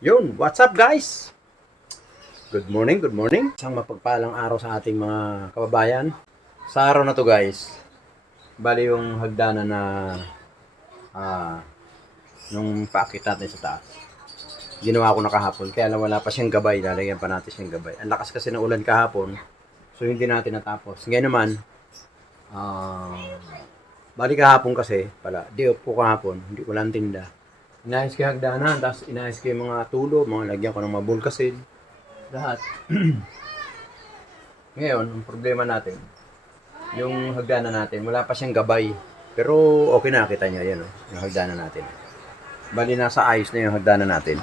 Yun, what's up guys? Good morning, good morning. Isang mapagpalang araw sa ating mga kababayan. Sa araw na to guys, bali yung hagdanan na nung paakit natin sa taas. Ginawa ko na kahapon, kaya lang wala pa siyang gabay, lalagyan pa natin siyang gabay. Ang lakas kasi ng ulan kahapon, so hindi natin natapos. Ngayon naman, bali kahapon kasi, di off ko kahapon, hindi ko lang tinda. Inayos ko yung hagdanan, tapos inayos ko yung mga tulo, mga lagyan ko ng mga bulkasin, lahat. Ngayon, ang problema natin, yung hagdanan natin, wala pa siyang gabay. Pero okay na, kita nyo, yan o, yung hagdanan natin. Bali, nasa ayos na yung hagdanan natin.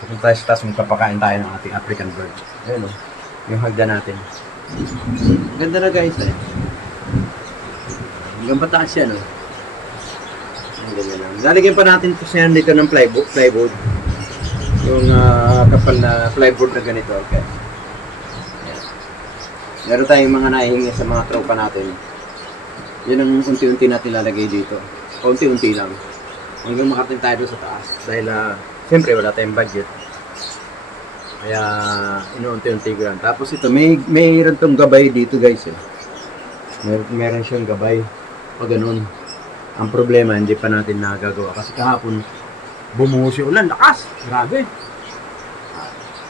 Kung tayo sa taas, magpapakain tayo ng ating African bird. Ayan o, yung hagdan natin. Ganda na guys, eh. Hanggang pataas yan o. Ganyan lang. Lalagyan pa natin ito siya dito ng plywood. Yung kapal na plywood na ganito. Okay. Yan. Meron tayong mga nahihingi sa mga tropa natin. Yan ang unti-unti natin lalagay dito. Unti-unti lang. Hanggang makating tayo doon sa taas. Dahil siyempre wala tayong budget. Kaya inuunti-unti ko lang. Tapos ito, mayroon tong gabay dito guys. Eh. Meron siyang gabay. O ganun. Ang problema, hindi pa natin nagagawa. Kasi kahapon, bumuhos yung ulan. Lakas! Grabe!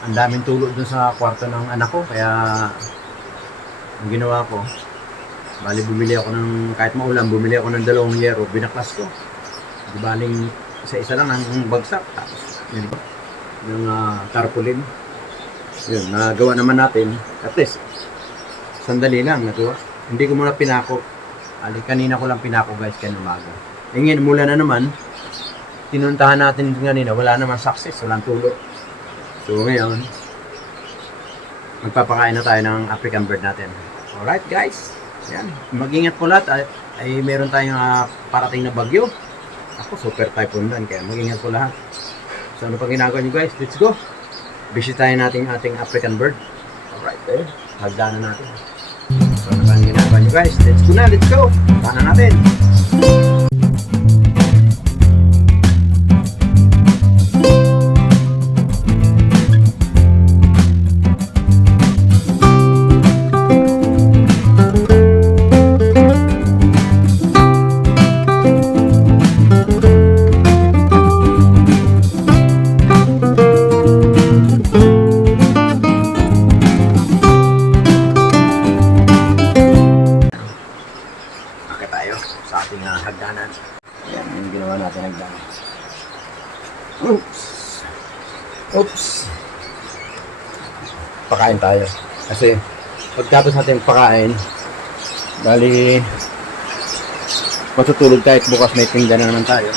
Ang daming tulog dun sa kwarto ng anak ko. Kaya, ang ginawa ko, bali bumili ako ng, kahit maulan, bumili ako ng 2 yero. Binaklas ko. Di baling isa-isa lang ang bagsak. Tapos, yun ba? Yung tarpaulin. Yun, nagawa naman natin. At least, sandali lang nagawa. Hindi ko muna pinako. Kanina ko lang pinako guys, kanina umaga. Ngayon, mula na naman, tinuntahan natin kanina, wala naman success, walang tulo. So ngayon, magpapakain na tayo ng African bird natin. Alright guys, yan. Mag-ingat po lahat, ay meron tayong parating na bagyo. Ako, super typhoon doon, kaya mag-ingat po lahat. So ano pa ginagawa nyo guys, let's go. Bisitahin natin ating African bird. Alright, hagdanan natin. So, ano ba ang ginagawa nyo guys? Let's go na, let's go! Paano natin? Hagdanan. Yan yung ginawa natin hagdanan. Oops! Oops! Pakain tayo. Kasi pagtapos natin pakain, bali matutulog tayo at bukas may tingga na naman tayo.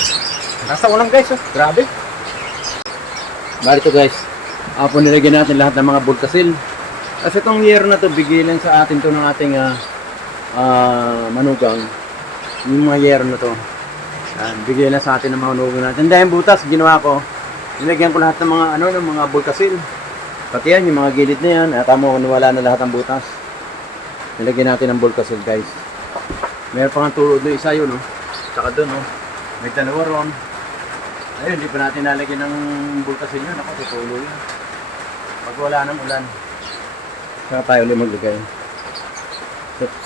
Nasa ulang guys, oh. Grabe. Bali to guys. Nilagyan natin lahat ng mga bulkasil. Kasi itong year na to, bigilan sa atin to ng ating manugang. Yung mga yero na to. Bigyan na sa atin ng mga manugang natin. Dahil butas, ginawa ko. Nilagyan ko lahat ng mga ng mga bulkasil. Pati yan, yung mga gilid na yan. Tama ko, nawala na lahat ng butas. Nilagyan natin ng bulkasil guys. Meron pa nga tulog doon isa yun, no? Tsaka doon, no? May dalawa ron. Ayun, hindi pa natin nalagyan ng bulkasil yun. Ako, tutulo yun. Pag wala ng ulan, saka tayo ulit maglagay.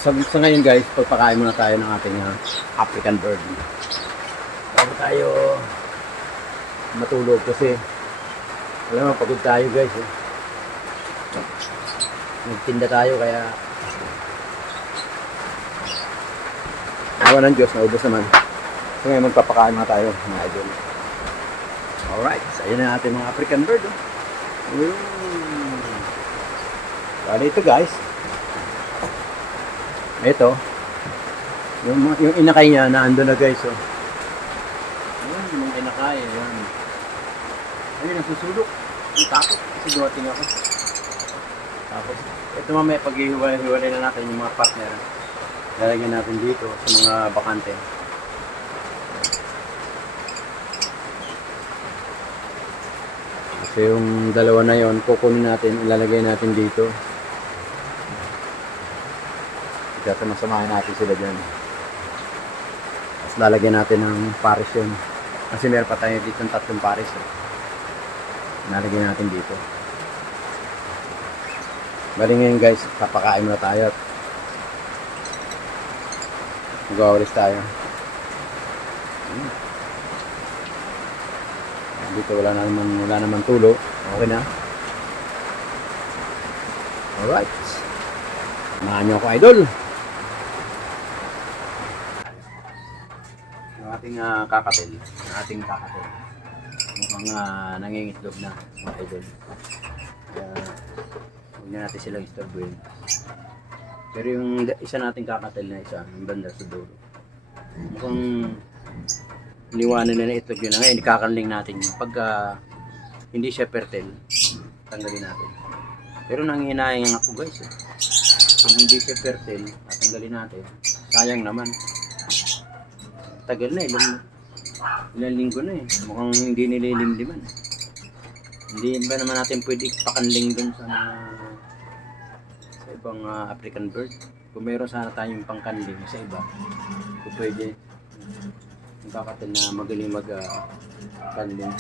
So, sa ngayon guys, pagpakain muna tayo ng ating African bird. Bago tayo matulog kasi alam mo, pagod tayo guys. Nagtinda tayo kaya awa ng Diyos, naubos naman. So ngayon magpapakain muna tayo mga idol. Alright, so ayun na natin mga African bird. Bali ito guys. Ito, yung inakay niya, naando na guys, oh. Ayan, yung inakay, ayan. Ayun, nasusulok. Ang takot, kasi dumating ako. Tapos, ito mamaya, pag-hiwalay na natin yung mga partner. Lalagyan natin dito sa mga bakante. Kasi yung dalawa na yon, kukunin natin, ilalagay natin dito. Kaya masamahin natin sila dyan. Tapos lalagyan natin ng pares yun. Kasi meron pa tayo dito ng 3 pares. Nalagyan natin dito. Bali ngayon guys, papakain muna tayo. Mag-awalis tayo. Dito wala naman tulo. Okay na. Alright. Samahan niyo ako, idol. Yung ating kakatil. Mukhang nangingitlog na, mga idol. Kaya huwag na natin silang istorbuhin. Pero yung isa nating kakatil na isa, yung banda sa dulo, mukhang iniwanan na itlog yun na. Ngayon, ikakanling natin yun. Pagka hindi siya fertile, tanggalin natin. Pero nanghihinayang ako guys. Kung hindi siya fertile, tanggalin natin. Sayang naman. Tagal na, ilang linggo na eh. Mukhang hindi nililimliman. Hindi ba naman natin pwede pakanling dun sa ibang African bird. Kung meron sana tayong pangkanling sa iba, kung pwede, yung kakatil na magaling mag-kanling.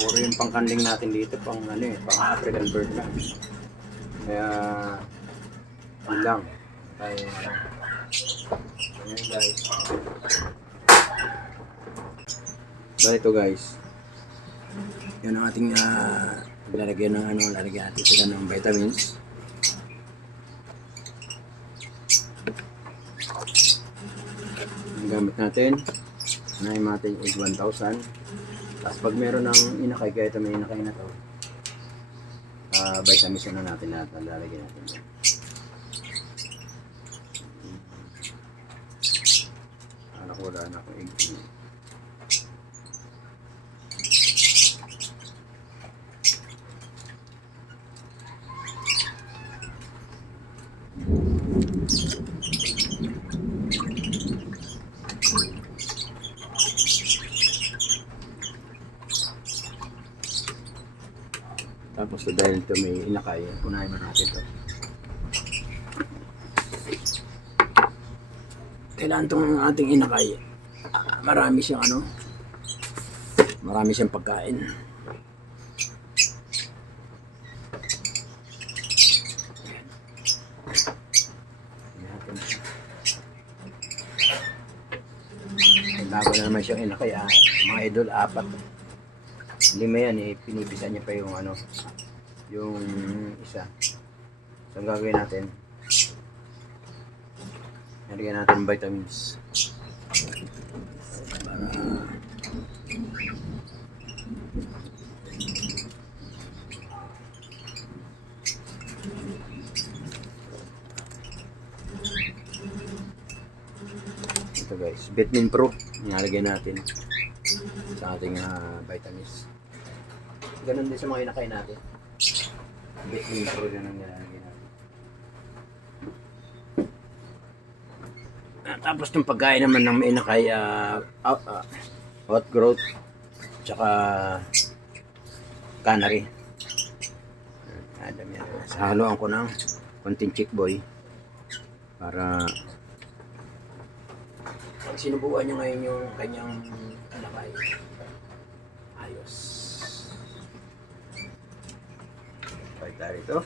Puro yung pangkanling natin dito, pang African bird na. Kaya, yun lang. Kaya, guys. Ganito guys. Yan ang ating lalagyan ng lalagyan natin sila ng vitamins. Ang gamit natin na yung ating egg 1000. Tapos pag meron ng inakay, kaya ito may inakay na to, vitamins na natin lahat na lalagyan natin. Wala na akong egg. Tapos dahil ito may inakay, punahin na natin ito. Kailangan itong ating inakay, marami siyang pagkain. Bago na naman siyang inakay, mga idol, 4. 5 yan eh, pinipisa niya pa yung yung isa. So ang gagawin natin, nalagyan natin vitamins para ito guys, Vitamin Pro nalagyan natin sa ating vitamins. Ganun din sa mga inakay natin, Vitamin Pro yan ang nilagay natin. Tapos yung pagkain naman ng inakay, outgrowth tsaka canary. Haluan ko ng konting chick boy para pag sinubukan nyo ngayon yung kanyang inakay, ayos. Balik tayo rito.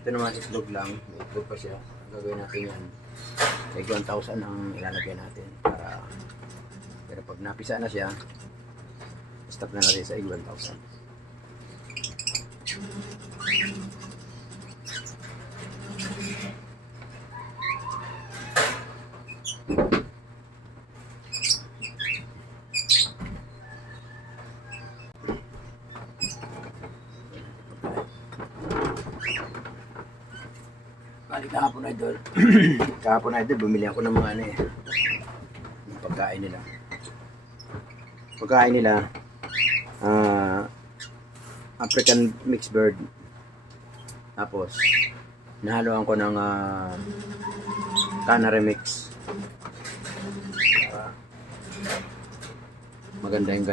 Ito naman itlog lang, may itlog pa siya. Gagawin natin yan, egg 1000 ang ilalagay natin para, pero pag napisa na siya, stop na natin sa egg 1000. Balik kahapon idol, bumili ako ng mga yung pagkain nila. African mixed bird. Tapos nahaluan ko ng canary mix. Maganda yung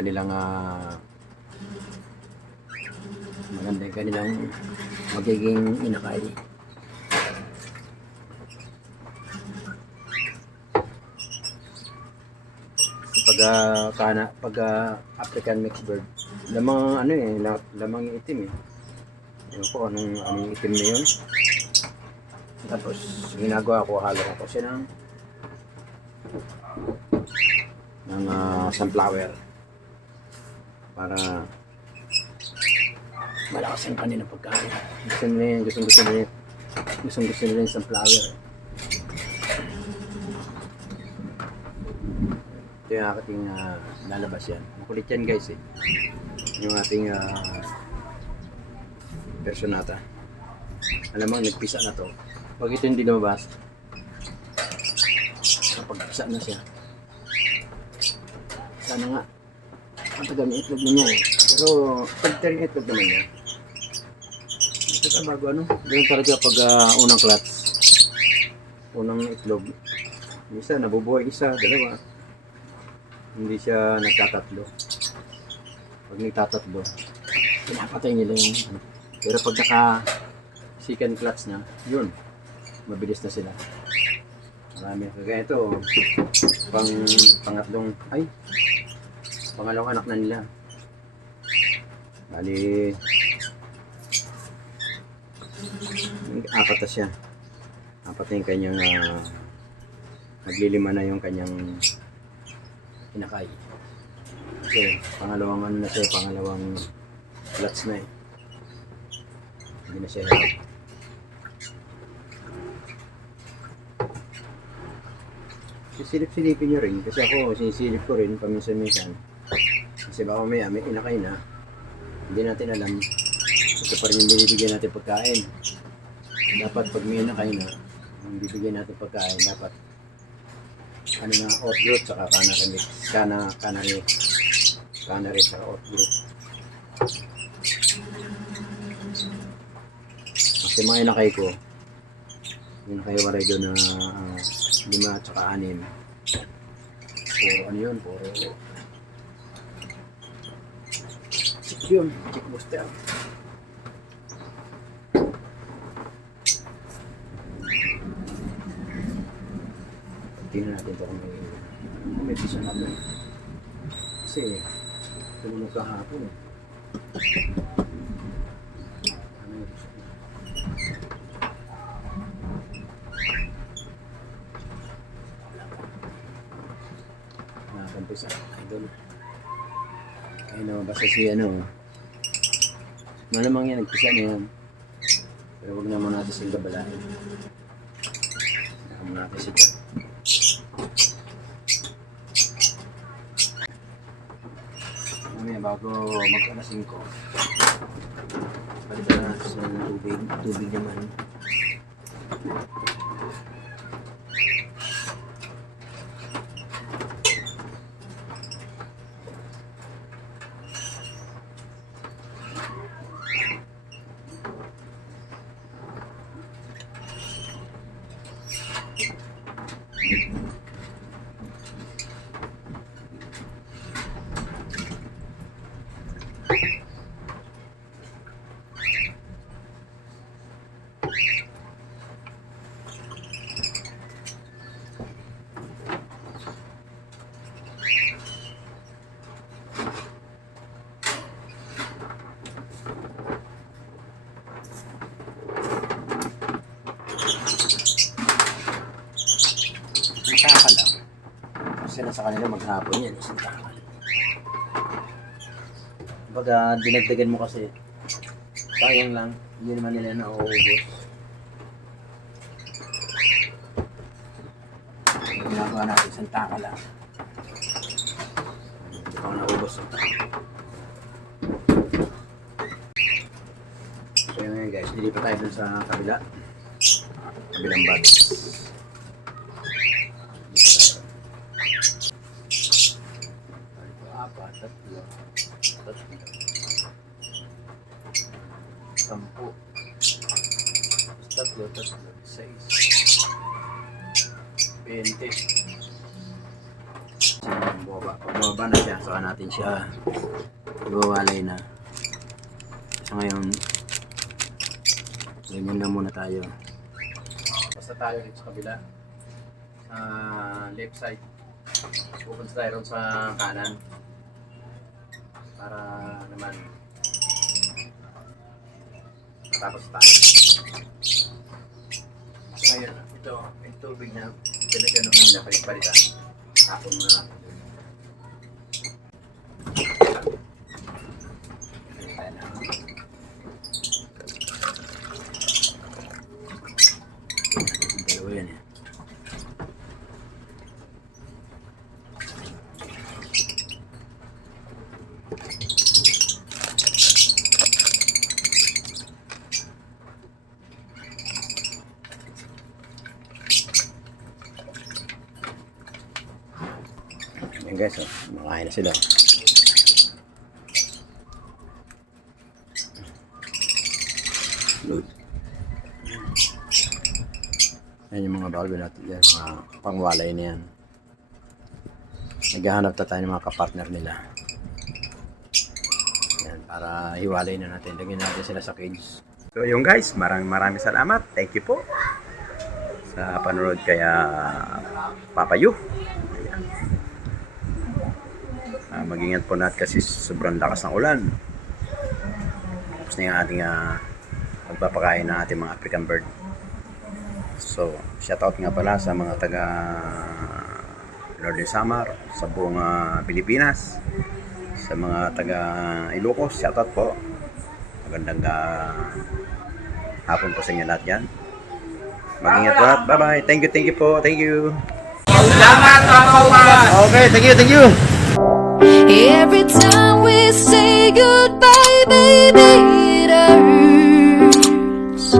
kanilang magiging inakay. African mixed bird. Lamang ano eh, lamang itim eh. Ewan ko anong itim na yun. Tapos ginagawa ko, halo ko siya ng sunflower para malakas ang kanilang pagkain. Gusto nila yung sunflower. Ito yung ating lalabas yan. Makulit yan guys eh. Yung ating personata. Alam mo, nagpisa na to. Pag ito hindi lumabas, kapag pisa na siya, sana nga, matagal yung itlog na niya eh. Pero pag yung itlog naman niya, ito ka bago ano, ganun talaga pag unang clutch, unang itlog, isa nabubuhay, isa, dalawa, hindi siya nagtatatlo. Pag nagtatatlo, pinapatay nila yung ano. Pero pag naka second clutch na, yun, mabilis na sila. Marami. Kaya ito, pangalawang anak na nila. Bali, apat na siya. Apat na yung kanyang, naglilima na yung kanyang inakay. Kasi pangalawang ano na siya, pangalawang clutch na eh. Hindi na siya hirap. Sisilip-silipin nyo rin kasi ako sinisilip ko rin paminsan-minsan kasi baka may inakay na hindi natin alam ito pa rin yung binibigyan natin pagkain. Dapat pag may inakay na yung bibigyan natin pagkain dapat ano na oat growth saka canary saka oat growth kasi mga inakay ko yung nakaiwaray doon na 5 at saka 6. Puro ano yun, puro chick yun, chick booster. Tingnan natin ito kung may pisa natin. Kasi tumunog kahapon eh. Ano yung pisa? Sa idol. Kaya naman basta si ano. Malamang yan, nagpisa na yan. Pero huwag naman natin silang gabalain. Huwag naman natin siya. Mamaya bago mag-alas 5. Balik na sa tubig naman. Takal lang. Kasi nasa kanila maghapon yan. Isang takal. Baga, dinagdagan mo kasi. Sayang lang. Hindi naman nila nauubos. Ginagawa natin isang takal lang. Hindi pa naubos ang takal. So yun ngayon guys. Dilipat tayo dun sa kabila. Kabilang bag. 20. Pag bumaba na siya, saka natin siya iwawalay na. So ngayon, ganyan na muna tayo. Basta tayo dito sa kabila. Left side. Pupunta tayo ron sa kanan. Para naman matapos tayo. So ayun, ito, yung tubig na talaga naman nila palit-palitan. Tapon mo na natin. Dalawa yan eh. Ayan guys, oh, makain na sila. Load. Ayan yung mga balbo natin dyan, mga pangwalay na yan. Naghahanap na tayo ng mga kapartner nila. Ayan, para hiwalay na natin. Lagyan natin sila sa cage. So yung guys, maraming salamat. Thank you po sa panonood kaya Papa Yu. Ayan. Mag-ingat po natin kasi sobrang lakas ng ulan. Tapos na yung ating magpapakain ng ating mga African bird. So, shoutout nga pala sa mga taga Northern Samar, sa buong Pilipinas, sa mga taga Ilocos, shoutout po. Magandang hapon po sa inyo lahat yan. Mag-ingat po lahat. Bye-bye. Thank you po. Thank you. Salamat, Okay, thank you. Every time we say goodbye, baby, it hurts.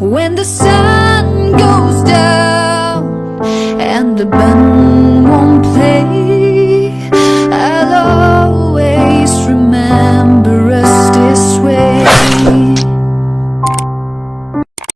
When the sun goes down and the